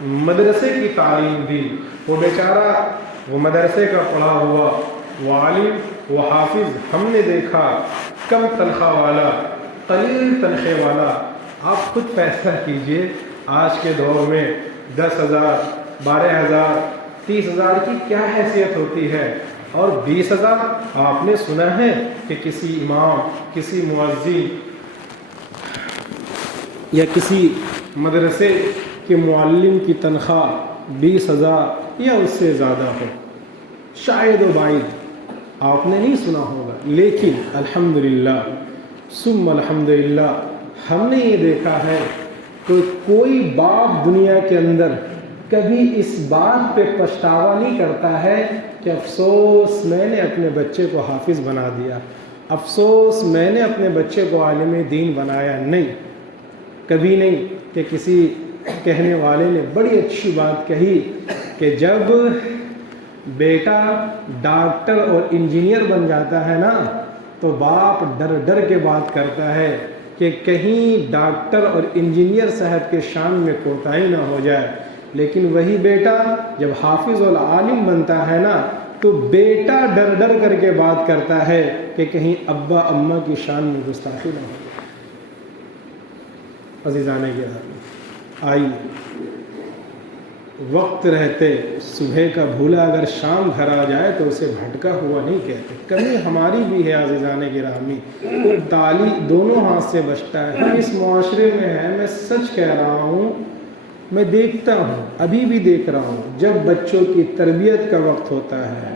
مدرسے کی تعلیم دی، وہ بیچارہ وہ مدرسے کا پڑھا ہوا وہ عالم وہ حافظ ہم نے دیکھا کم تنخواہ والا، قلیل تنخواہ والا۔ آپ خود فیصلہ کیجئے، آج کے دور میں 10,000 12,000 30,000 کی کیا حیثیت ہوتی ہے، اور 20,000 آپ نے سنا ہے کہ کسی امام، کسی مؤذن یا کسی مدرسے کے معلم کی تنخواہ 20,000 یا اس سے زیادہ ہو، شاید و بعید آپ نے نہیں سنا ہوگا۔ لیکن الحمدللہ ثم الحمدللہ ہم نے یہ دیکھا ہے کہ کوئی باپ دنیا کے اندر کبھی اس بات پہ پچھتاوا نہیں کرتا ہے کہ افسوس میں نے اپنے بچے کو حافظ بنا دیا، افسوس میں نے اپنے بچے کو عالم دین بنایا۔ نہیں، کبھی نہیں کہ کسی کہنے والے نے بڑی اچھی بات کہی کہ جب بیٹا ڈاکٹر اور انجینئر بن جاتا ہے نا تو باپ ڈر ڈر کے بات کرتا ہے کہ کہیں ڈاکٹر اور انجینئر صاحب کے شان میں کوتاہی نہ ہو جائے، لیکن وہی بیٹا جب حافظ اور عالم بنتا ہے نا تو بیٹا ڈر ڈر کر کے بات کرتا ہے کہ کہیں ابا اماں کی شان میں گستاخی نہ ہو جائے۔ عزیزان گرامی، آئیے وقت رہتے صبح کا بھولا اگر شام گھر آ جائے تو اسے بھٹکا ہوا نہیں کہتے۔ کمی ہماری بھی ہے عزیزان گرامی، تالی دونوں ہاتھ سے بچتا ہے۔ ہم اس معاشرے میں ہیں، میں سچ کہہ رہا ہوں، میں دیکھتا ہوں، ابھی بھی دیکھ رہا ہوں، جب بچوں کی تربیت کا وقت ہوتا ہے،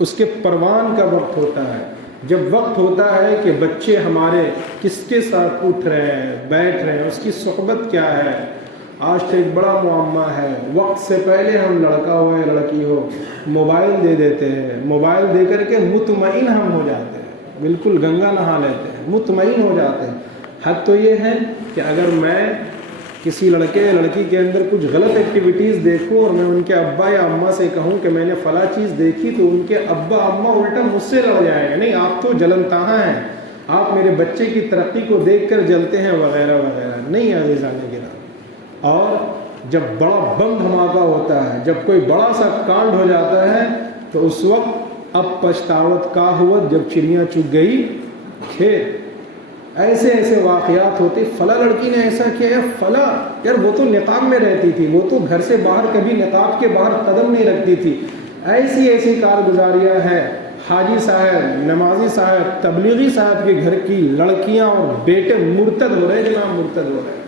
اس کے پروان کا وقت ہوتا ہے، جب وقت ہوتا ہے کہ بچے ہمارے کس کے ساتھ اٹھ رہے ہیں بیٹھ رہے ہیں، اس کی صحبت کیا ہے۔ آج تو ایک بڑا معمہ ہے، وقت سے پہلے ہم لڑکا ہو یا لڑکی ہو موبائل دے دیتے ہیں، موبائل دے کر کے مطمئن ہم ہو جاتے ہیں، بالکل گنگا نہا لیتے ہیں، مطمئن ہو جاتے ہیں۔ حد تو یہ ہے کہ اگر میں کسی لڑکے یا لڑکی کے اندر کچھ غلط ایکٹیویٹیز دیکھوں اور میں ان کے ابا یا اماں سے کہوں کہ میں نے فلاں چیز دیکھی تو ان کے ابا اماں الٹا مجھ سے لڑ جائیں گے، نہیں آپ تو جلن تہاں ہیں، آپ میرے بچے کی ترقی کو دیکھ کر جلتے ہیں وغیرہ وغیرہ۔ نہیں عزیزان گرامی، اور جب بڑا بم دھماکہ ہوتا ہے، جب کوئی بڑا سا کانڈ ہو جاتا ہے تو اس وقت اب پچھتاوت کا ہوا جب چڑیاں چگ گئی کھیت۔ ایسے ایسے واقعات ہوتے، فلاں لڑکی نے ایسا کیا ہے، فلاں یار وہ تو نقاب میں رہتی تھی، وہ تو گھر سے باہر کبھی نقاب کے باہر قدم نہیں رکھتی تھی۔ ایسی ایسی کارگزاریاں ہیں۔ حاجی صاحب، نمازی صاحب، تبلیغی صاحب کے گھر کی لڑکیاں اور بیٹے مرتد ہو رہے ہیں، جناب مرتد ہو رہے ہیں۔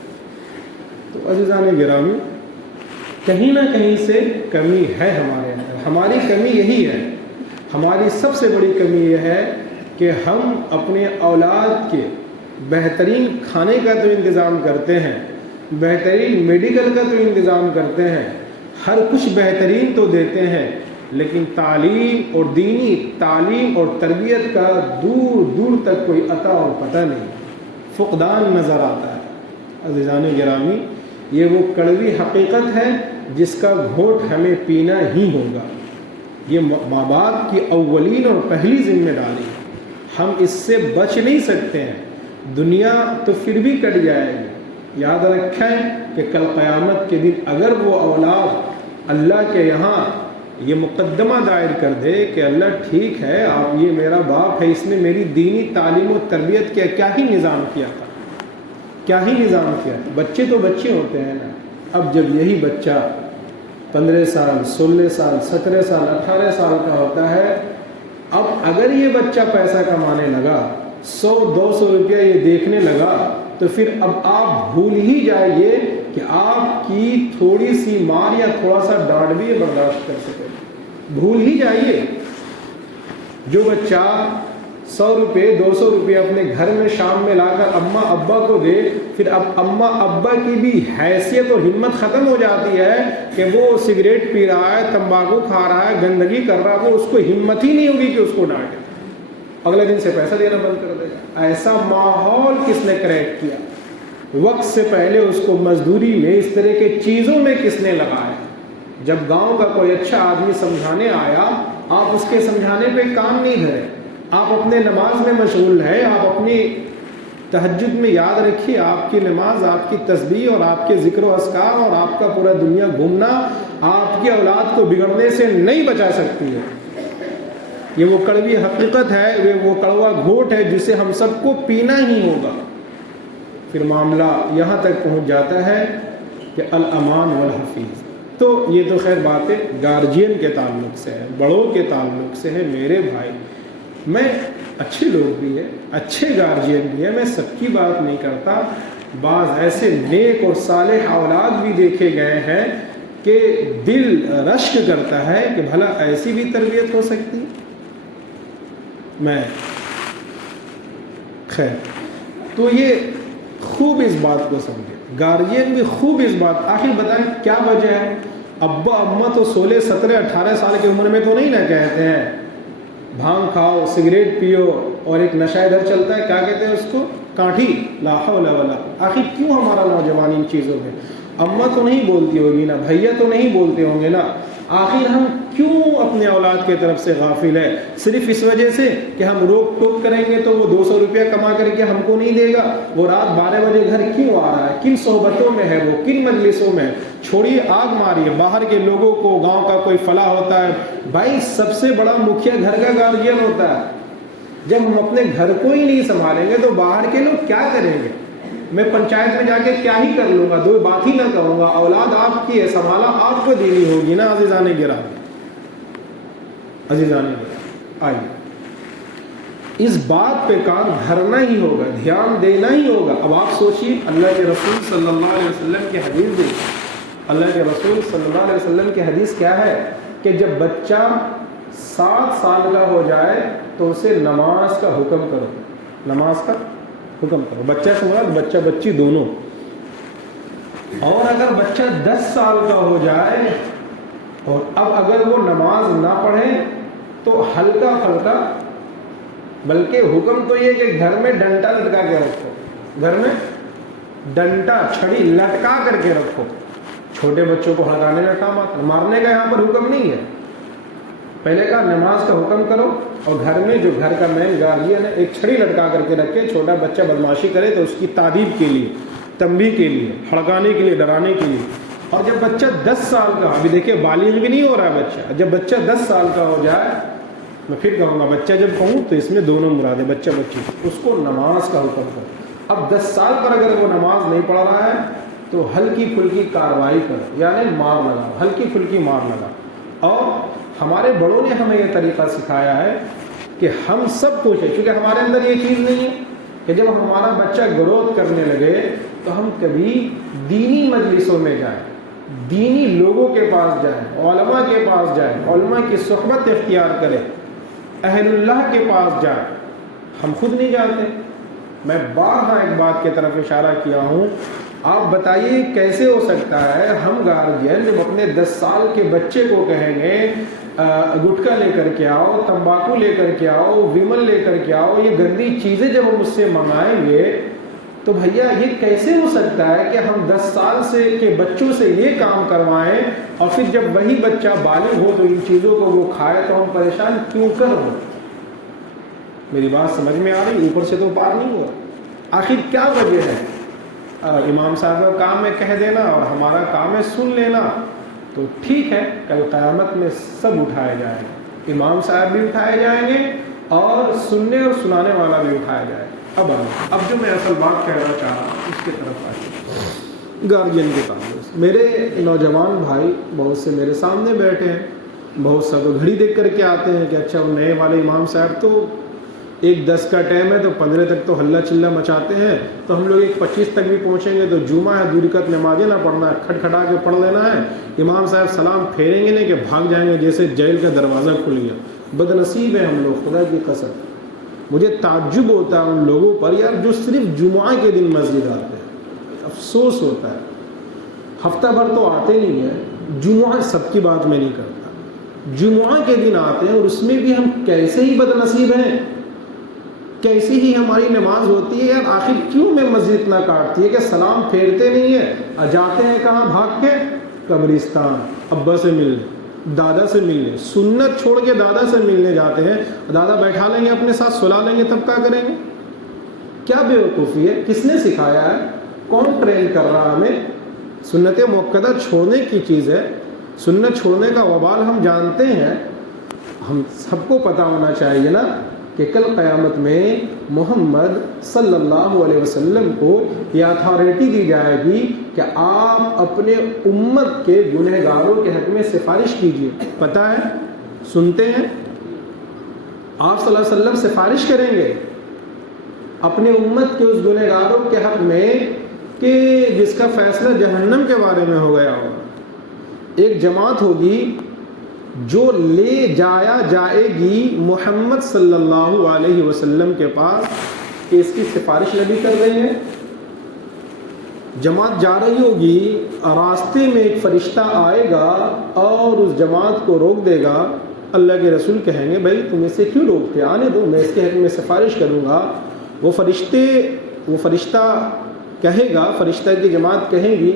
تو عزیزان گرامی، کہیں نہ کہیں سے کمی ہے ہمارے اندر۔ ہماری کمی یہی ہے، ہماری سب سے بڑی کمی یہ ہے کہ ہم اپنے اولاد کے بہترین کھانے کا تو انتظام کرتے ہیں، بہترین میڈیکل کا تو انتظام کرتے ہیں، ہر کچھ بہترین تو دیتے ہیں، لیکن تعلیم اور دینی تعلیم اور تربیت کا دور دور تک کوئی عطا اور پتہ نہیں، فقدان نظر آتا ہے۔ عزیزان گرامی، یہ وہ کڑوی حقیقت ہے جس کا گھونٹ ہمیں پینا ہی ہوگا۔ یہ ماں باپ کی اولین اور پہلی ذمہ داری ہے، ہم اس سے بچ نہیں سکتے ہیں۔ دنیا تو پھر بھی کٹ جائے گی، یاد رکھیں کہ کل قیامت کے دن اگر وہ اولاد اللہ کے یہاں یہ مقدمہ دائر کر دے کہ اللہ ٹھیک ہے آپ یہ میرا باپ ہے، اس نے میری دینی تعلیم و تربیت کیا ہی نظام کیا تھا، کیا ہی نظام کیا تھا۔ بچے تو بچے ہوتے ہیں نا، اب جب یہی بچہ 15 سال 16 سال 17 سال 18 سال کا ہوتا ہے، اب اگر یہ بچہ پیسہ کمانے لگا، 100-200 روپیہ یہ دیکھنے لگا، تو پھر اب آپ بھول ہی جائیے کہ آپ کی تھوڑی سی مار یا تھوڑا سا ڈانٹ بھی یہ برداشت کر سکے، بھول ہی جائیے۔ جو بچہ 100 روپے 200 روپے اپنے گھر میں شام میں لا کر اماں ابا کو دے، پھر اب اماں ابا کی بھی حیثیت اور ہمت ختم ہو جاتی ہے کہ وہ سگریٹ پی رہا ہے، تمباکو کھا رہا ہے، گندگی کر رہا ہے، وہ اس کو ہمت ہی نہیں ہوگی کہ اس کو ڈانٹے، اگلے دن سے پیسہ دینا بند کر دے گا۔ ایسا ماحول کس نے کریٹ کیا؟ وقت سے پہلے اس کو مزدوری میں اس طرح کے چیزوں میں کس نے لگایا؟ جب گاؤں کا کوئی اچھا آدمی سمجھانے آیا، آپ اس کے سمجھانے پہ کام نہیں دھرے، آپ اپنے نماز میں مشغول ہیں، آپ اپنی تہجد میں یاد رکھیے آپ کی نماز، آپ کی تسبیح اور آپ کے ذکر و اذکار اور آپ کا پورا دنیا گھومنا آپ کی اولاد کو بگڑنے سے نہیں بچا سکتی ہے۔ یہ وہ کڑوی حقیقت ہے، وہ کڑوا گھونٹ ہے جسے ہم سب کو پینا ہی ہوگا۔ پھر معاملہ یہاں تک پہنچ جاتا ہے کہ الامان والحفیظ۔ تو یہ تو خیر بات ہے گارجین کے تعلق سے ہے، بڑوں کے تعلق سے ہے۔ میرے بھائی، میں اچھے لوگ بھی ہیں، اچھے گارجین بھی ہیں، میں سب کی بات نہیں کرتا، بعض ایسے نیک اور صالح اولاد بھی دیکھے گئے ہیں کہ دل رشک کرتا ہے کہ بھلا ایسی بھی تربیت ہو سکتی۔ میں خیر تو یہ خوب اس بات کو سمجھے، گارجین بھی خوب اس بات، آخر بتائیں کیا وجہ ہے؟ ابا اماں تو 16 17 18 سال کی عمر میں تو نہیں نہ کہتے ہیں بھانگ کھاؤ، سگریٹ پیو، اور ایک نشہ ادھر چلتا ہے، کیا کہتے ہیں اس کو؟ کانٹھی، لا حول ولا۔ آخر کیوں ہمارا نوجوان ان چیزوں میں؟ اماں تو نہیں بولتی ہوگی نا، بھیا تو نہیں بولتے ہوں گے نا، آخر ہم کیوں اپنے اولاد کی طرف سے غافل ہے؟ صرف اس وجہ سے کہ ہم روک ٹوک کریں گے تو وہ 200 روپیہ کما کر کے ہم کو نہیں دے گا، وہ رات 12 بجے گھر کیوں آ رہا ہے، کن صحبتوں میں ہے، وہ کن مجلسوں میں؟ چھوڑیے آگ ماریے باہر کے لوگوں کو، گاؤں کا کوئی فلاح ہوتا ہے، بھائی سب سے بڑا مکھیا گھر کا گارجین ہوتا ہے۔ جب ہم اپنے گھر کو ہی نہیں سنبھالیں گے تو باہر کے لوگ کیا کریں گے؟ میں پنچایت میں جا کے کیا ہی کر لوں گا، دو بات ہی نہ کروں گا، اولاد آپ کی ہے، سنبھالا آپ کو دینی ہوگی نا۔ عزیزان گرامی، عزیزان گرامی، آئیے اس بات پہ کام دھرنا ہی ہوگا، دھیان دینا ہی ہوگا۔ اب آپ سوچیے اللہ کے رسول صلی اللہ علیہ وسلم کی حدیث دیکھیں، اللہ کے رسول صلی اللہ علیہ وسلم کی حدیث کیا ہے کہ جب بچہ 7 سال کا ہو جائے تو اسے نماز کا حکم کرو، نماز کا حکم کرو۔ بچہ سے مراد بچہ بچی دونوں۔ اور اگر بچہ 10 سال کا ہو جائے اور اب اگر وہ نماز نہ پڑھے تو ہلکا پھلکا، بلکہ حکم تو یہ کہ گھر میں ڈنٹا لٹکا کے رکھو، گھر میں ڈنٹا چھڑی لٹکا کر کے رکھو۔ چھوٹے بچوں کو ہٹانے کا کام آتا، مارنے کا یہاں پر حکم نہیں ہے۔ پہلے کا نماز کا حکم کرو، اور گھر میں جو گھر کا مین گارجین ہے ایک چھڑی لٹکا کر کے رکھے، چھوٹا بچہ بدماشی کرے تو اس کی تعدیب کے لیے، تنبیہ کے لیے، ہڑکانے کے لیے، ڈرانے کے لیے۔ اور جب بچہ 10 سال کا، ابھی دیکھیں بالغ بھی نہیں ہو رہا ہے بچہ، جب بچہ 10 سال کا ہو جائے، میں پھر کہوں گا بچہ جب کہوں تو اس میں دونوں مراد ہے، بچہ بچی، اس کو نماز کا حکم کرو۔ اب 10 سال پر اگر وہ نماز نہیں پڑھ رہا ہے تو ہلکی پھلکی کارروائی کرو، یعنی مار لگاؤ، ہلکی پھلکی مار لگاؤ۔ اور ہمارے بڑوں نے ہمیں یہ طریقہ سکھایا ہے کہ ہم سب کچھ ہے، چونکہ ہمارے اندر یہ چیز نہیں ہے کہ جب ہمارا بچہ گروتھ کرنے لگے تو ہم کبھی دینی مجلسوں میں جائیں، دینی لوگوں کے پاس جائیں، علماء کے پاس جائیں، علماء کی صحبت اختیار کریں، اہل اللہ کے پاس جائیں، ہم خود نہیں جاتے۔ میں بارہا ایک بات کی طرف اشارہ کیا ہوں، آپ بتائیے کیسے ہو سکتا ہے ہم گارجین جب اپنے 10 سال کے بچے کو کہیں گے گٹکا لے کر کے آؤ، تمباکو لے کر کے آؤ، ویمل لے کر کے آؤ، یہ گندی چیزیں جب ہم اس سے منگائیں گے تو بھیا یہ کیسے ہو سکتا ہے کہ ہم 10 سال سے کے بچوں سے یہ کام کروائیں اور پھر جب وہی بچہ بالغ ہو تو ان چیزوں کو وہ کھائے تو ہم پریشان کیوں کر ہو؟ میری بات سمجھ میں آ رہی؟ اوپر سے تو پار نہیں ہوا۔ آخر کیا وجہ ہے؟ امام صاحب کا کام ہے کہہ دینا اور ہمارا کام ہے سن لینا، تو ٹھیک ہے، کل قیامت میں سب اٹھائے جائیں گے، امام صاحب بھی اٹھائے جائیں گے اور سننے اور سنانے والا بھی اٹھایا جائے گا۔ اب جو میں اصل بات کہنا چاہ رہا ہوں اس کی طرف آئیے، گارجین کے تعلق سے۔ میرے نوجوان بھائی بہت سے میرے سامنے بیٹھے ہیں، بہت سا تو گھڑی دیکھ کر کے آتے ہیں کہ اچھا وہ نئے والے امام صاحب تو 1:10 کا ٹائم ہے تو 15 تک تو ہلہ چلہ مچاتے ہیں، تو ہم لوگ 1:25 تک بھی پہنچیں گے تو جمعہ ہے، 2 رکعت نمازیں نہ پڑھنا ہے، کھٹکھٹا کے پڑھ لینا ہے، امام صاحب سلام پھیریں گے نہیں کہ بھاگ جائیں گے جیسے جیل کا دروازہ کھل گیا۔ بد نصیب ہیں ہم لوگ، خدا کی قسم۔ مجھے تعجب ہوتا ہے ان لوگوں پر یار جو صرف جمعہ کے دن مسجد آتے ہیں، افسوس ہوتا ہے۔ ہفتہ بھر تو آتے نہیں ہیں، جمعہ سب کی بات میں نہیں کرتا، جمعہ کے دن آتے ہیں اور اس میں بھی ہم کیسے ہی بد نصیب ہیں، کیسی ہی ہماری نماز ہوتی ہے یار۔ آخر کیوں میں مسجد اتنا کاٹتی ہے کہ سلام پھیرتے نہیں ہیں، جاتے ہیں کہاں بھاگ کے؟ قبرستان، ابا سے ملنے، دادا سے ملنے، سنت چھوڑ کے دادا سے ملنے جاتے ہیں، دادا بیٹھا لیں گے اپنے ساتھ، سلا لیں گے، تب کیا کریں گے؟ کیا بیوقوفی ہے؟ کس نے سکھایا ہے؟ کون ٹرین کر رہا ہمیں؟ سنت موقدہ چھوڑنے کی چیز ہے، سنت چھوڑنے کا وبال ہم جانتے ہیں، ہم سب کو پتہ ہونا چاہیے نا کہ کل قیامت میں محمد صلی اللہ علیہ وسلم کو یہ اتھارٹی دی جائے گی کہ آپ اپنے امت کے گنہگاروں کے حق میں سفارش کیجیے۔ پتہ ہے، سنتے ہیں، آپ صلی اللہ علیہ وسلم سفارش کریں گے اپنے امت کے اس گنہگاروں کے حق میں کہ جس کا فیصلہ جہنم کے بارے میں ہو گیا ہو۔ ایک جماعت ہوگی جو لے جائے گی محمد صلی اللہ علیہ وسلم کے پاس کہ اس کی سفارش نبی کر رہے ہیں۔ جماعت جا رہی ہوگی، راستے میں ایک فرشتہ آئے گا اور اس جماعت کو روک دے گا۔ اللہ کے رسول کہیں گے بھائی تم اسے کیوں روکتے؟ آنے دو، میں اس کے حق میں سفارش کروں گا۔ وہ فرشتہ کہے گا، فرشتہ کی جماعت کہیں گی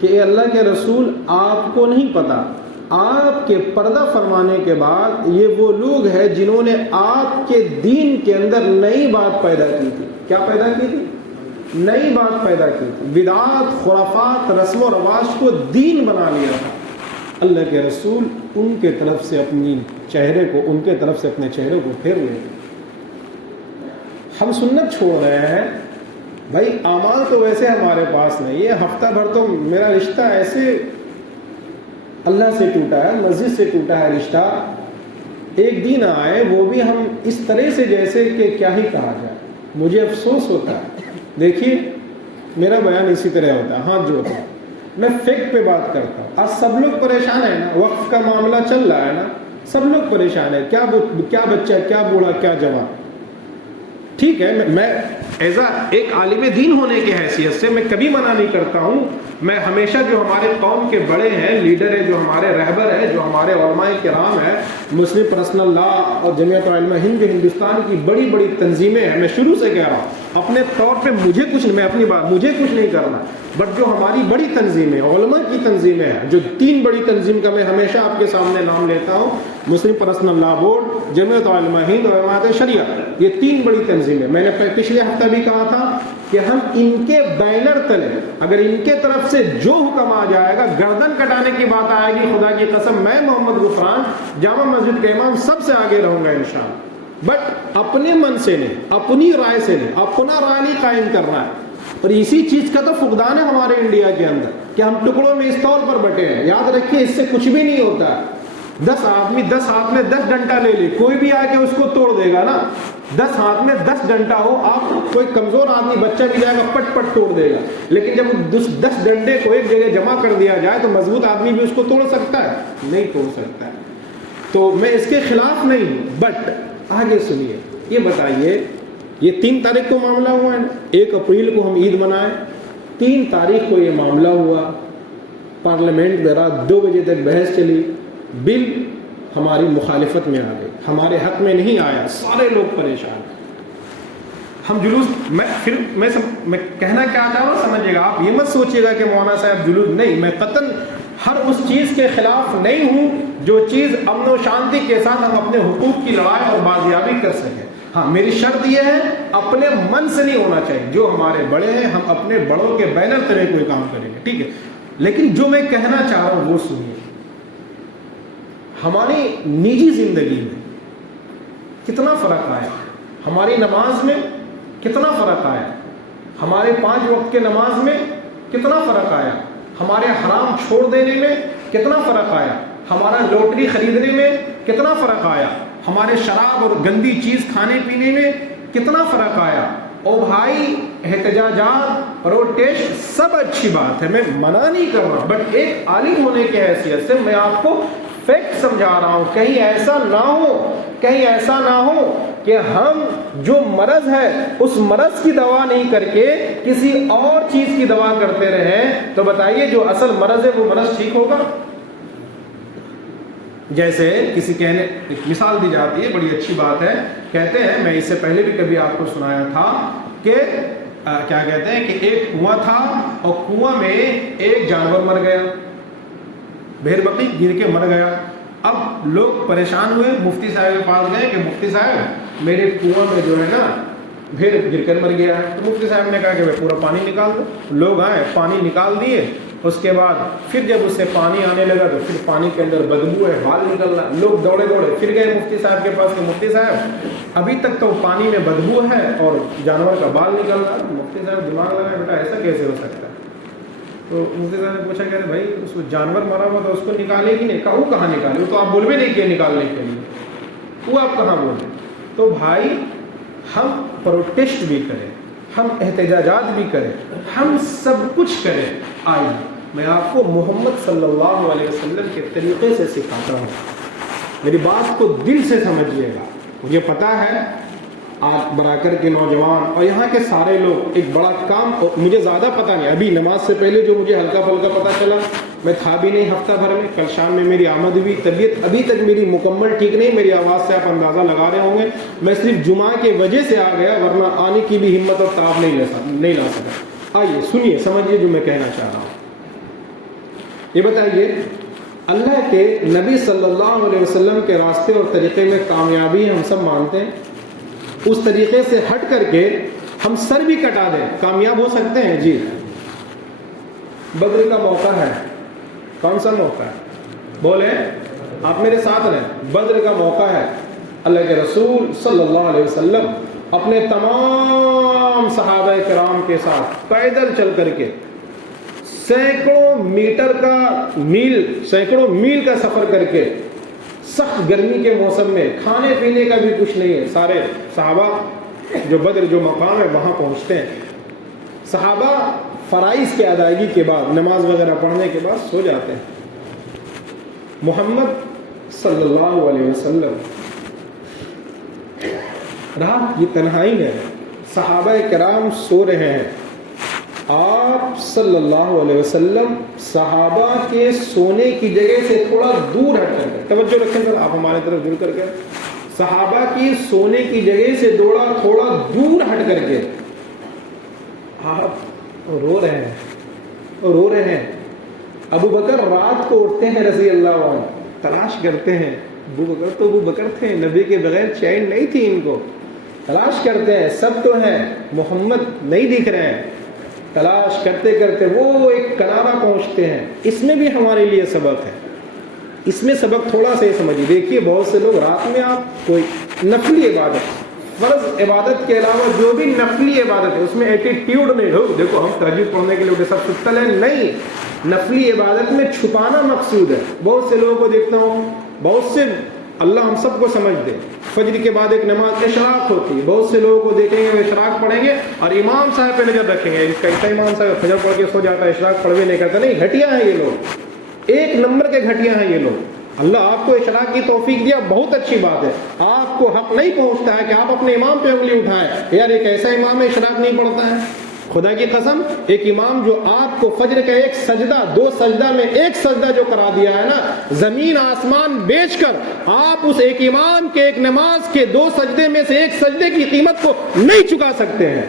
کہ اے اللہ کے رسول آپ کو نہیں پتہ، آپ کے پردہ فرمانے کے بعد یہ وہ لوگ ہیں جنہوں نے آپ کے دین کے اندر نئی بات پیدا کی تھی۔ کیا پیدا کی تھی؟ نئی بات پیدا کی تھی، بدعات، خرافات، رسم و رواج کو دین بنا لیا تھا۔ اللہ کے رسول ان کے طرف سے اپنے چہرے کو پھیر لیں۔ ہم سنت چھوڑ رہے ہیں بھائی، اعمال تو ویسے ہمارے پاس نہیں ہے، ہفتہ بھر تو میرا رشتہ ایسے اللہ سے ٹوٹا ہے، مسجد سے ٹوٹا ہے رشتہ، ایک دن آئے وہ بھی ہم اس طرح سے جیسے کہ کیا ہی کہا جائے۔ مجھے افسوس ہوتا ہے، دیکھیے میرا بیان اسی طرح ہوتا ہے، ہاتھ جوڑتا ہوں، میں فیکٹ پہ بات کرتا ہوں۔ آج سب لوگ پریشان ہیں نا، وقف کا معاملہ چل رہا ہے نا، سب لوگ پریشان ہیں، کیا بچہ، کیا بوڑھا، کیا جوان۔ ٹھیک ہے، میں ایز ایک عالم دین ہونے کی حیثیت سے میں کبھی منع نہیں کرتا ہوں، میں ہمیشہ جو ہمارے قوم کے بڑے ہیں، لیڈر ہیں، جو ہمارے رہبر ہیں، جو ہمارے علماء کرام ہیں، مسلم پرسنل لا اور جمعیت علماء ہند ہندوستان کی بڑی بڑی تنظیمیں ہیں، میں شروع سے کہہ رہا ہوں اپنے طور پہ مجھے کچھ نہیں کرنا، بٹ جو ہماری بڑی تنظیمیں، علماء کی تنظیمیں ہیں، جو 3 بڑی تنظیم کا میں ہمیشہ آپ کے سامنے نام لیتا ہوں، مسلم پرسنل لا بورڈ، جمعیت علماء ہند اور جماعت شریعہ، یہ 3 بڑی تنظیمیں، میں نے پچھلے ہفتہ بھی کہا تھا کہ ہم ان کے بینر تلے اگر ان کے طرف سے جو حکم آ جائے گا، گردن کٹانے کی بات آئے گی، خدا کی قسم میں محمد غفران جامع مسجد کے امام سب سے آگے رہوں گا انشاءاللہ۔ بٹ اپنے من سے نہیں، اپنی رائے سے نہیں، اپنا رائے نہیں قائم کرنا ہے۔ اور اسی چیز کا تو فقدان ہے ہمارے انڈیا کے اندر کہ ہم ٹکڑوں میں اس طور پر بٹے ہیں۔ یاد رکھیے اس سے کچھ بھی نہیں ہوتا ہے۔ 10 آدمی 10 ہاتھ میں 10 ڈنڈا لے لے، کوئی بھی آ کے اس کو توڑ دے گا نا۔ 10 ہاتھ میں 10 ڈنڈا ہو، آپ کوئی کمزور آدمی بچہ بھی جائے گا پٹ پٹ توڑ دے گا، لیکن جب 10 ڈنڈے کو ایک جگہ جمع کر دیا جائے تو مضبوط آدمی بھی اس کو توڑ سکتا ہے؟ نہیں توڑ سکتا ہے۔ تو میں اس کے خلاف نہیں ہوں، بٹ آگے سنیے، یہ بتائیے یہ 3 تاریخ کو معاملہ ہوا ہے نا، 1 اپریل کو ہم عید منائے، 3 تاریخ کو یہ معاملہ ہوا، پارلیمنٹ میں رات 2 بجے تک بحث چلی، بل ہماری مخالفت میں آ گئی، ہمارے حق میں نہیں آیا، سارے لوگ پریشان۔ ہم جلوس، میں کہنا کیا چاہ رہا ہوں سمجھیے گا، آپ یہ مت سوچیے گا کہ مولانا صاحب جلوس نہیں، میں قطعاً ہر اس چیز کے خلاف نہیں ہوں جو چیز امن و شانتی کے ساتھ ہم اپنے حقوق کی لڑائی اور بازیابی کر سکیں۔ ہاں میری شرط یہ ہے اپنے من سے نہیں ہونا چاہیے، جو ہمارے بڑے ہیں ہم اپنے بڑوں کے بینر تلے کوئی کام کریں گے، ٹھیک ہے۔ لیکن جو میں کہنا چاہ رہا ہوں وہ سنیے، ہماری نجی زندگی میں کتنا فرق آیا، ہماری نماز میں کتنا فرق آیا، ہمارے 5 وقت کے نماز میں کتنا فرق آیا، ہمارے حرام چھوڑ دینے میں کتنا فرق آیا، ہمارا لوٹری خریدنے میں کتنا فرق آیا، ہمارے شراب اور گندی چیز کھانے پینے میں کتنا فرق آیا۔ او بھائی احتجاجات، پروٹیسٹ سب اچھی بات ہے، میں منع نہیں کر رہا، بٹ ایک عالم ہونے کی حیثیت سے میں آپ کو فیکٹ سمجھا رہا ہوں، کہیں ایسا نہ ہو کہ ہم جو مرض ہے اس مرض کی دوا نہیں کر کے کسی اور چیز کی دوا کرتے رہیں، تو بتائیے جو اصل مرض ہے وہ مرض ٹھیک ہوگا؟ جیسے کسی کہنے مثال دی جاتی ہے، بڑی اچھی بات ہے، کہتے ہیں، میں اس سے پہلے بھی کبھی آپ کو سنایا تھا کہ کیا کہتے ہیں کہ ایک کنواں تھا اور کنواں میں ایک جانور مر گیا، بھیڑ بکری گر کے مر گیا۔ اب لوگ پریشان ہوئے، مفتی صاحب کے پاس گئے کہ مفتی صاحب میرے کنواں میں جو ہے نا پھر گر کر مر گیا ہے. تو مفتی صاحب نے کہا کہ بھائی پورا پانی نکال دو. لوگ آئے, پانی نکال دیے. اس کے بعد پھر جب اس سے پانی آنے لگا تو پھر پانی کے اندر بدبو ہے, بال نکل رہا. لوگ دوڑے پھر گئے مفتی صاحب کے پاس کہ مفتی صاحب ابھی تک تو پانی میں بدبو ہے اور جانور کا بال نکل رہا. مفتی صاحب دماغ لگا, بیٹا ایسا کیسے ہو سکتا ہے؟ تو مفتی صاحب نے پوچھا کہ بھائی اس کو جانور مرا ہوا تو اس کو نکالے گی نہیں. کہا وہ کہاں نکالے, وہ تو آپ بول بھی نہیں کیے نکالنے کے لیے, وہ آپ کہاں بولے. تو بھائی ہم پروٹیسٹ بھی کریں, ہم احتجاجات بھی کریں, ہم سب کچھ کریں. آئیے میں آپ کو محمد صلی اللہ علیہ وسلم کے طریقے سے سکھاتا ہوں. میری بات کو دل سے سمجھیے گا. مجھے پتا ہے آج براکر کے نوجوان اور یہاں کے سارے لوگ ایک بڑا کام, مجھے زیادہ پتہ نہیں, ابھی نماز سے پہلے جو مجھے ہلکا پھلکا پتہ چلا, میں تھا بھی نہیں ہفتہ بھر میں. کل شام میں میری آمد ہوئی. طبیعت ابھی تک میری مکمل ٹھیک نہیں, میری آواز سے آپ اندازہ لگا رہے ہوں گے. میں صرف جمعہ کی وجہ سے آ گیا, ورنہ آنے کی بھی ہمت اور تاب نہیں لا سکا. آئیے سنیے, سمجھیے جو میں کہنا چاہ رہا ہوں. یہ بتائیے اللہ کے نبی صلی اللہ علیہ وسلم کے راستے اور طریقے میں کامیابی ہم سب مانتے ہیں. اس طریقے سے ہٹ کر کے ہم سر بھی کٹا دیں, کامیاب ہو سکتے ہیں؟ جی. بدر کا موقع ہے. کون سا موقع ہے؟ بولے, آپ میرے ساتھ رہیں. بدر کا موقع ہے. اللہ کے رسول صلی اللہ علیہ وسلم اپنے تمام صحابہ کرام کے ساتھ پیدل چل کر کے سینکڑوں میل کا سفر کر کے, سخت گرمی کے موسم میں, کھانے پینے کا بھی کچھ نہیں ہے, سارے صحابہ جو بدر جو مقام ہے وہاں پہنچتے ہیں. صحابہ فرائض کی ادائیگی کے بعد, نماز وغیرہ پڑھنے کے بعد سو جاتے ہیں. محمد صلی اللہ علیہ وسلم رات کی تنہائی میں, صحابہ کرام سو رہے ہیں. آپ صلی اللہ علیہ وسلم صحابہ کے سونے کی جگہ سے تھوڑا دور ہٹ کر, توجہ رکھیں سر آپ ہمارے طرف جڑ کر کے, صحابہ کی سونے کی جگہ سے تھوڑا دور ہٹ کر کے آپ رو رہے ہیں. ابو بکر رات کو اٹھتے ہیں رضی اللہ عنہ, تلاش کرتے ہیں. ابو بکر تو ابو بکر تھے, نبی کے بغیر چین نہیں تھی ان کو. تلاش کرتے ہیں, سب تو ہیں, محمد نہیں دکھ رہے ہیں. تلاش کرتے کرتے وہ ایک کنارہ پہنچتے ہیں. اس میں بھی ہمارے لیے سبق ہے. اس میں سبق تھوڑا سا یہ سمجھیے. دیکھیے بہت سے لوگ رات میں آپ کوئی نفلی عبادت, فرض عبادت کے علاوہ جو بھی نفلی عبادت ہے اس میں ایٹیٹیوڈ نہیں ہو, دیکھو ہم تہجد پڑھنے کے لیے سب ستل ہیں, نہیں. نفلی عبادت میں چھپانا مقصود ہے. بہت سے لوگوں کو دیکھتا ہوں, بہت سے, اللہ ہم سب کو سمجھ دے, فجر کے بعد ایک نماز اشراق ہوتی ہے. بہت سے لوگوں کو دیکھیں گے وہ اشراق پڑھیں گے اور امام صاحب پہ نظر رکھیں گے. کیسا امام صاحب فجر پڑھ کے سو جاتا ہے, اشراق پڑھ بھی نہیں کرتا. نہیں, گھٹیا ہیں یہ لوگ, ایک نمبر کے گھٹیا ہیں یہ لوگ. اللہ آپ کو اشراق کی توفیق دیا, بہت اچھی بات ہے. آپ کو حق نہیں پہنچتا ہے کہ آپ اپنے امام پہ انگلی اٹھائیں, یار ایک ایسا امام ہے اشراق نہیں پڑھتا ہے. خدا کی قسم, ایک امام جو آپ کو فجر کا ایک سجدہ, 2 سجدہ میں ایک سجدہ جو کرا دیا ہے نا, زمین آسمان بیچ کر آپ اس ایک امام کے ایک نماز کے 2 سجدے میں سے ایک سجدے کی قیمت کو نہیں چکا سکتے ہیں.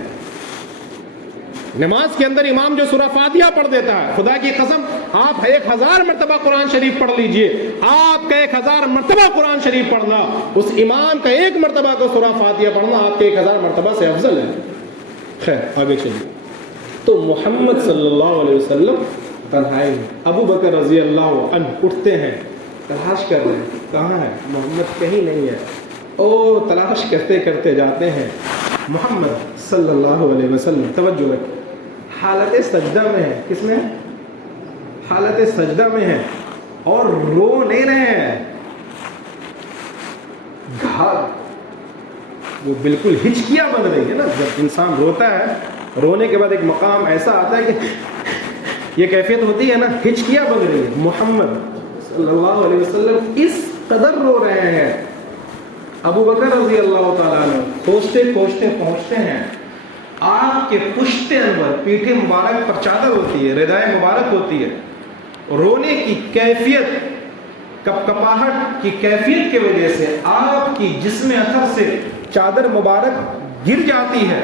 نماز کے اندر امام جو سورہ فاتحہ پڑھ دیتا ہے, خدا کی قسم آپ 1000 مرتبہ قرآن شریف پڑھ لیجئے, آپ کا 1000 مرتبہ قرآن شریف پڑھنا اس امام کا 1 مرتبہ کو سورہ فاتحہ پڑھنا آپ کے 1000 مرتبہ سے افضل ہے. خیر آگے چلیے. تو محمد صلی اللہ علیہ وسلم تنہائی میں, ابو بکر رضی اللہ عنہ اٹھتے ہیں, تلاش کر رہے ہیں کہاں ہے محمد, کہیں نہیں ہے. او تلاش کرتے کرتے جاتے ہیں. محمد صلی اللہ علیہ وسلم, توجہ رکھیں, حالت سجدہ میں ہے. کس میں؟ حالت سجدہ میں ہے اور رو نہیں رہے ہیں. وہ بالکل ہچکیاں بن رہی ہے نا, جب انسان روتا ہے, رونے کے بعد ایک مقام ایسا آتا ہے کہ یہ کیفیت ہوتی ہے نا, ہچکیاں بن رہی ہے. محمد صلی اللہ علیہ وسلم اس قدر رو رہے ہیں. ابو بکر رضی اللہ تعالیٰ عنہ کھوجتے کھوجتے پہنچتے ہیں. آپ کے پشت انور, پیٹھ مبارک پر چادر ہوتی ہے, ردائے مبارک ہوتی ہے. رونے کی کیفیت, کپکپاہٹ کی کیفیت کی وجہ سے آپ کی جسم اثر سے چادر مبارک گر جاتی ہے,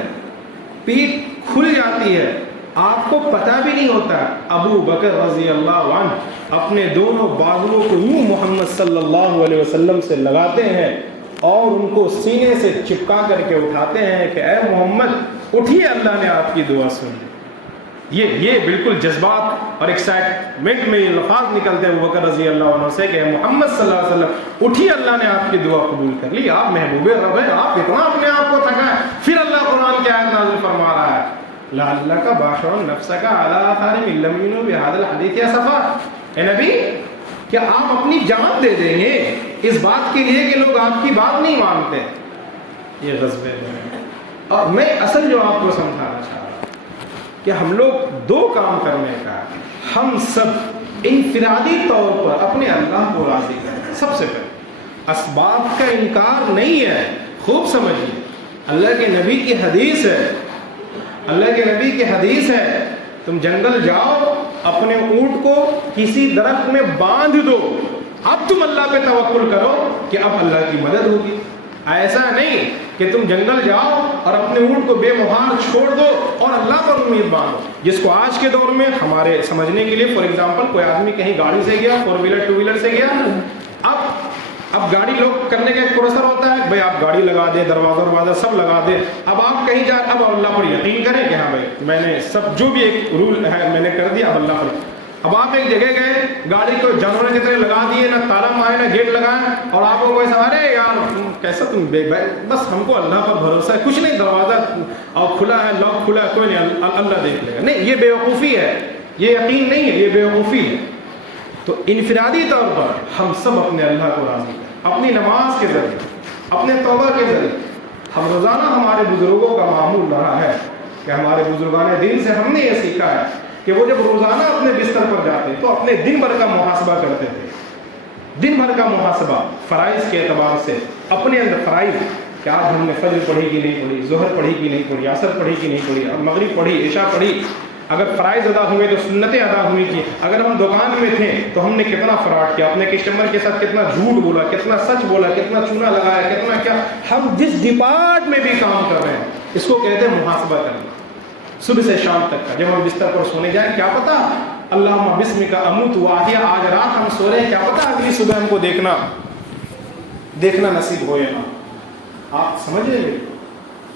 پیٹھ کھل جاتی ہے, آپ کو پتہ بھی نہیں ہوتا. ابو بکر رضی اللہ عنہ اپنے دونوں بازوؤں کو یوں محمد صلی اللہ علیہ وسلم سے لگاتے ہیں اور ان کو سینے سے چپکا کر کے اٹھاتے ہیں کہ اے محمد اٹھیے، اللہ نے آپ کی دعا سن لی۔ یہ بالکل جذبات اور ایکسائٹمنٹ میں یہ الفاظ نکلتے ہیں ابو بکر رضی اللہ عنہ سے کہ محمد صلی اللہ علیہ وسلم اٹھیے، اللہ نے آپ کی دعا قبول کر لی، آپ محبوب رب ہیں، آپ اتنا اپنے آپ کو تھکائے۔ پھر اللہ قرآن کی آیت نازل فرما رہا ہے لعلک باخع نفسک علی آثارہم ان لم یؤمنوا بہذا الحدیث اسفا۔ اے نبی، کیا آپ اپنی جان دے دیں گے اس بات کے لیے کہ لوگ آپ کی بات نہیں مانتے؟ یہ غزوے میں، اور میں اصل جو آپ کو سمجھانا چاہ رہا ہوں کہ ہم لوگ دو کام کرنے کا، ہم سب انفرادی طور پر اپنے اللہ کو راضی کریں۔ سب سے پہلے اسباب کا انکار نہیں ہے، خوب سمجھیے، اللہ کے نبی کی حدیث ہے، اللہ کے نبی کی حدیث ہے، تم جنگل جاؤ، اپنے اونٹ کو کسی درخت میں باندھ دو، اب تم اللہ پہ توکل کرو کہ اب اللہ کی مدد ہوگی۔ ایسا نہیں کہ تم جنگل جاؤ اور اپنے اونٹ کو بے مہار چھوڑ دو اور اللہ پر امید باندھو، جس کو آج کے دور میں ہمارے سمجھنے کے لیے، فار ایگزامپل کوئی آدمی کہیں گاڑی سے گیا، 4 ویلر 2 ویلر سے گیا، اب گاڑی لوگ کرنے کا ایک پروسیسر ہوتا ہے، بھائی آپ گاڑی لگا دیں، دروازہ سب لگا دیں، اب آپ کہیں جا، اب اللہ پر یقین کریں کہ ہاں بھائی میں نے سب جو بھی ایک رول ہے میں نے کر دیا، اب اللہ پر۔ اب آپ ایک جگہ گئے، گاڑی کو جانوروں کی طرح لگا دیے، نہ تالا مارے نہ گیٹ لگائے، اور آپ کو کوئی سوارے یار کیسا تم بس ہم کو اللہ پر بھروسہ ہے، کچھ نہیں، دروازہ اور کھلا ہے، لاک کھلا ہے، کوئی نہیں، اللہ دیکھ لے گا۔ نہیں، یہ بیوقوفی ہے، یہ یقین نہیں ہے، یہ بیوقوفی ہے۔ تو انفرادی طور پر ہم سب اپنے اللہ کو راضی کریں، اپنی نماز کے ذریعے، اپنے توبہ کے ذریعے۔ ہم روزانہ، ہمارے بزرگوں کا معمول رہا ہے کہ ہمارے بزرگان دین سے ہم نے یہ سیکھا ہے کہ وہ جب روزانہ اپنے بستر پر جاتے تو اپنے دن بھر کا محاسبہ کرتے تھے، دن بھر کا محاسبہ فرائض کے اعتبار سے، اپنے اندر فرائض کہ آج ہم نے فجر پڑھی کہ نہیں پڑھی، ظہر پڑھی کہ نہیں پڑھی، عصر پڑھی کہ نہیں پڑھی، مغرب پڑھی، عشاء پڑھی، اگر فرائض ادا ہوئے تو سنتیں ادا ہوئی تھی، اگر ہم دکان میں تھے تو ہم نے کتنا فراڈ کیا، اپنے کسٹمر کے ساتھ کتنا جھوٹ بولا، کتنا سچ بولا، کتنا چونا لگایا، کتنا کیا، ہم جس ڈپارٹ میں بھی کام کر رہے ہیں اس کو کہتے ہیں محاسبہ کرنا، صبح سے شام تک کا۔ جب ہم بستر پر سونے جائیں، کیا پتا اللہم بسمک اموت واحیا، آج رات ہم سو رہے ہیں، کیا پتا اگلی صبح ہم کو دیکھنا نصیب ہو یا نہ۔ آپ سمجھ رہے ہیں؟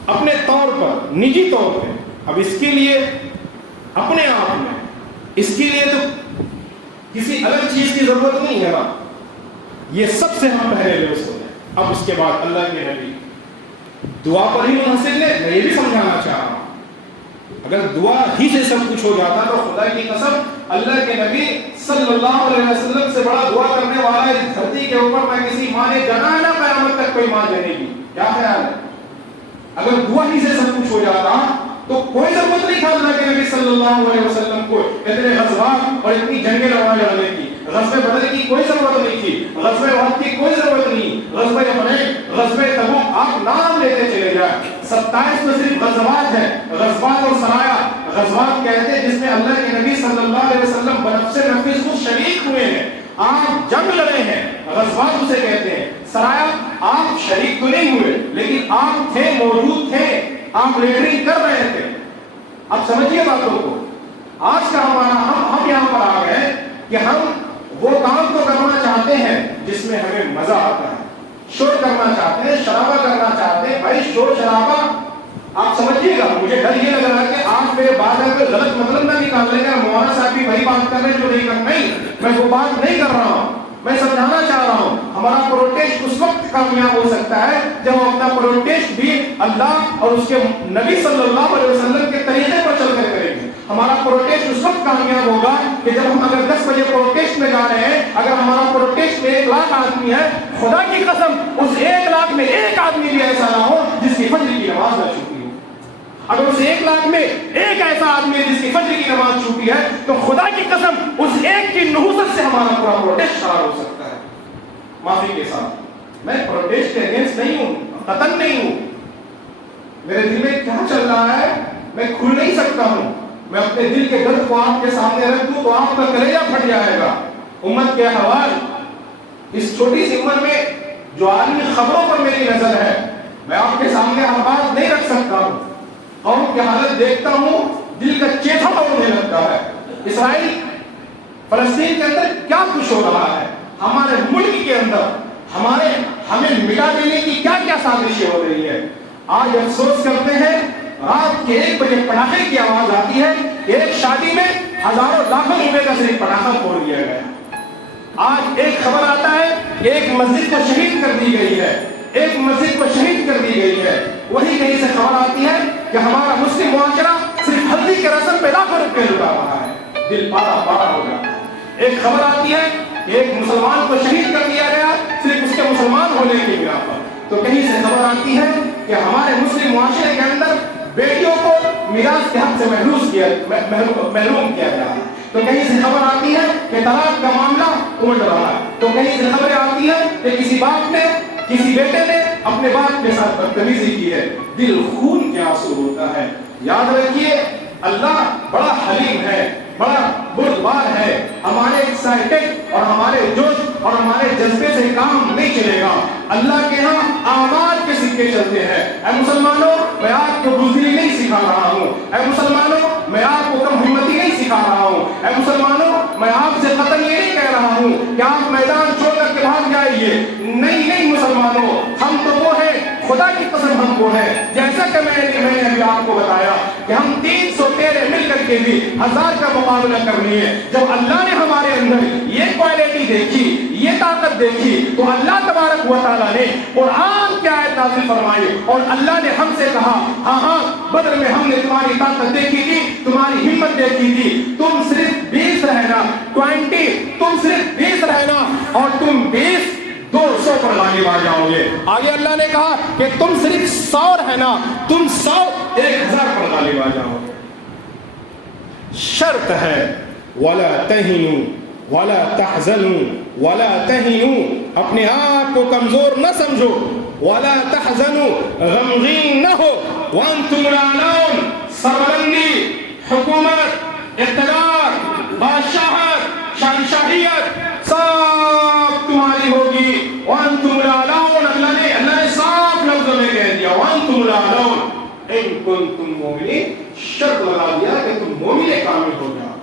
اپنے طور پر، نجی طور پہ، اب اس کے لیے اپنے آپ میں، اس کے لیے تو کسی الگ چیز کی ضرورت نہیں ہے نا، یہ سب سے ہم پہلے لوگ ہوتے ہیں۔ اب اس کے بعد اللہ کے نبی دعا پر ہی منحصر ہے، میں یہ بھی سمجھانا چاہ رہا ہوں، اگر دعا ہی سے سب کچھ ہو جاتا تو خدا کی قسم اللہ کے نبی صلی اللہ علیہ وسلم سے بڑا دعا کرنے والا اس دھرتی کے اوپر میں کسی ماں نے جنا نہ قیامت تک کوئی ماں جنے گی۔ کیا خیال ہے؟ اگر دعا ہی سے سب کچھ ہو جاتا تو کوئی ضرورت نہیں تھا اللہ کے نبی صلی اللہ علیہ وسلم کو اتنے غزوات اور اتنی جنگیں لڑنے کی، غزوہ بدر کی کوئی ضرورت نہیں تھی، غزوہ احد کی کوئی ضرورت نہیں، غزوہ حنین، غزوہ تبوک، آپ نام لیتے چلے جائیں، 27 تو صرف غزوات ہیں، غزوات اور سرایا۔ غزوات کہتے ہیں جس میں اللہ کے نبی صلی اللہ علیہ وسلم بنفس نفس کو شریک ہوئے ہیں، آپ جنگ لڑے ہیں، غزوات اسے کہتے ہیں۔ سرایا آپ شریک تو نہیں ہوئے لیکن آپ تھے، موجود تھے، آپ لیڈرنگ کر رہے تھے۔ اب سمجھیے باتوں کو، آج کا ہمارا ہم یہاں پر آ گئے کہ ہم وہ کام تو کرنا چاہتے ہیں جس میں ہمیں مزہ آتا ہے، شور کرنا چاہتے ہیں، شرابہ کرنا چاہتے ہیں۔ بھائی شور شرابہ آپ سمجھیے گا، مجھے ڈر یہ لگ رہا ہے کہ آپ میرے بات ہے کوئی غلط مطلب نہ نکال لیں گے، مولانا صاحب بھی وہی بات کر رہے ہیں جو نہیں کر، نہیں، میں وہ بات نہیں کر رہا ہوں، میں سمجھانا چاہ رہا ہوں ہمارا پروٹیسٹ اس وقت کامیاب ہو سکتا ہے جب ہم اپنا پروٹیسٹ بھی اللہ اور اس کے نبی صلی اللہ علیہ وسلم کے طریقے پر چل کر کریں گے۔ ہمارا پروٹیسٹ اس وقت کامیاب ہوگا کہ جب ہم اگر 10 بجے پروٹیسٹ میں جا رہے ہیں، اگر ہمارا پروٹیسٹ میں 1 لاکھ آدمی ہے، خدا کی قسم اس 1 لاکھ میں ایک آدمی بھی ایسا نہ ہو جس کی فجر کی نماز نہ چھوٹی ہو۔ اگر اس 1 لاکھ میں ایک ایسا آدمی ہے جس کی فجر کی نماز چھوٹی ہے تو خدا کی قسم اس ایک کی نحوست سے ہمارا پورا پروٹیسٹ خراب ہو سکتا ہے۔ معافی کے ساتھ، میں پروٹیسٹ کے اگینسٹ نہیں ہوں، قطعاً نہیں ہوں، میرے دل میں کیا چل رہا ہے میں کھل نہیں سکتا ہوں، میں اپنے دل کے درد کو آپ کے سامنے رکھ دوں تو آپ کا کلیجہ پھٹ جائے گا۔ امت کے احوال، اس چھوٹی سی عمر میں جو عالمی خبروں پر میری نظر ہے، میں آپ کے سامنے ہر بات نہیں رکھ سکتا ہوں۔ قوم کی حالت دیکھتا ہوں، دل کا چیتھا ہونے لگتا ہے۔ اسرائیل فلسطین کے اندر کیا کچھ ہو رہا ہے، ہمارے ملک کے اندر، ہمارے ہمیں مٹا دینے کی کیا کیا سازشیں ہو رہی ہے. آج افسوس کرتے ہیں رات کے 1 بجے پٹاخے کی آواز آتی ہے کہ ایک شادی میں ہزاروں لاکھوں روپے کا صرف پٹاخہ پھوڑ دیا گیا. آج ایک خبر آتا ہے کہ ایک مسجد کو شہید کر دی گئی ہے, ایک مسجد کو شہید کر دی گئی ہے. وہی کہیں سے خبر آتی ہے کہ ہمارا مسلم معاشرہ صرف ہلدی کے رسم پہ لاکھوں روپے لگا رہا ہے. دل پارا پارا ہو جاتا ہے. ایک خبر آتی ہے کہ ایک مسلمان کو شہید کر دیا گیا صرف اس کے مسلمان ہونے کی بنا پر. تو کہیں سے خبر آتی ہے کہ ہمارے مسلم معاشرے کے اندر بیٹیوں کو میراث کے حق سے محروم کیا گیا ہے. تو کہیں سے خبر آتی ہے کہ طلاق کا معاملہ الٹ رہا ہے. تو کہیں سے خبریں آتی ہے کہ کسی باپ نے کسی بیٹے نے اپنے باپ کے ساتھ بدتمیزی کی ہے. دل خون کے آنسو ہوتا ہے. یاد رکھیے اللہ بڑا حلیم ہے, بڑا بردبار ہے. ہمارے ایکسائٹڈ اور ہمارے جوش اور ہمارے جذبے سے کام نہیں چلے گا. اللہ کے ہاں اعمال کے سکے چلتے ہیں. اے مسلمانوں, میں آپ کو بزدلی نہیں سکھا رہا ہوں. اے مسلمانوں, میں آپ کو کم ہمتی نہیں سکھا رہا ہوں. اے مسلمانوں, میں آپ سے قطعاً یہ نہیں کہہ رہا ہوں کہ آپ میدان چھوڑ کر کے بھاگ جائیے. نہیں مسلمانوں, ہم تو وہ ہیں, خدا کی قسم ہم وہ ہیں. جیسا کہ میں نے ابھی آپ کو بتایا کہ ہم 313 مل کر کے بھی 1000 کا مقابلہ کرنی ہے. جب اللہ نے ہمارے اندر یہ کوالٹی دیکھی, یہ طاقت دیکھی, تو اللہ تبارک و تعالیٰ نے قرآن کی آیت نازل فرمائی اور اللہ نے ہم سے کہا ہاں بدر میں ہم نے تمہاری طاقت دیکھی تھی, تمہاری ہمت دیکھی تھی. تم صرف 20 رہنا, 20, تم صرف 20 رہنا اور تم 20 200 پر غالب آ جاؤ گے. آگے اللہ نے کہا کہ تم صرف 100 رہنا, تم 100 1000 پر غالب آ جاؤ گے. شرط ہے وَلَا تَهِنُوا وَلَا تَحْزَنُوا وَلَا تَهِنُوا, اپنے آپ کو کمزور نہ سمجھو. وَلَا تَحْزَنُوا, غمگین نہ ہو. وَأَنْتُمُ الْأَعْلَوْنَ, سربلندی, حکومت, اقتدار, بادشاہت, شہنشاہیت سب تمہاری ہوگی. وَأَنْتُمُ الْأَعْلَوْنَ, اللہ نے صاف لفظوں میں کہہ دیا وَأَنْتُمُ الْأَعْلَوْنَ إِن كُنتُم مُؤْمِنِينَ. شرط لگا دیا کہ تم مومن کامل ہو جاؤ.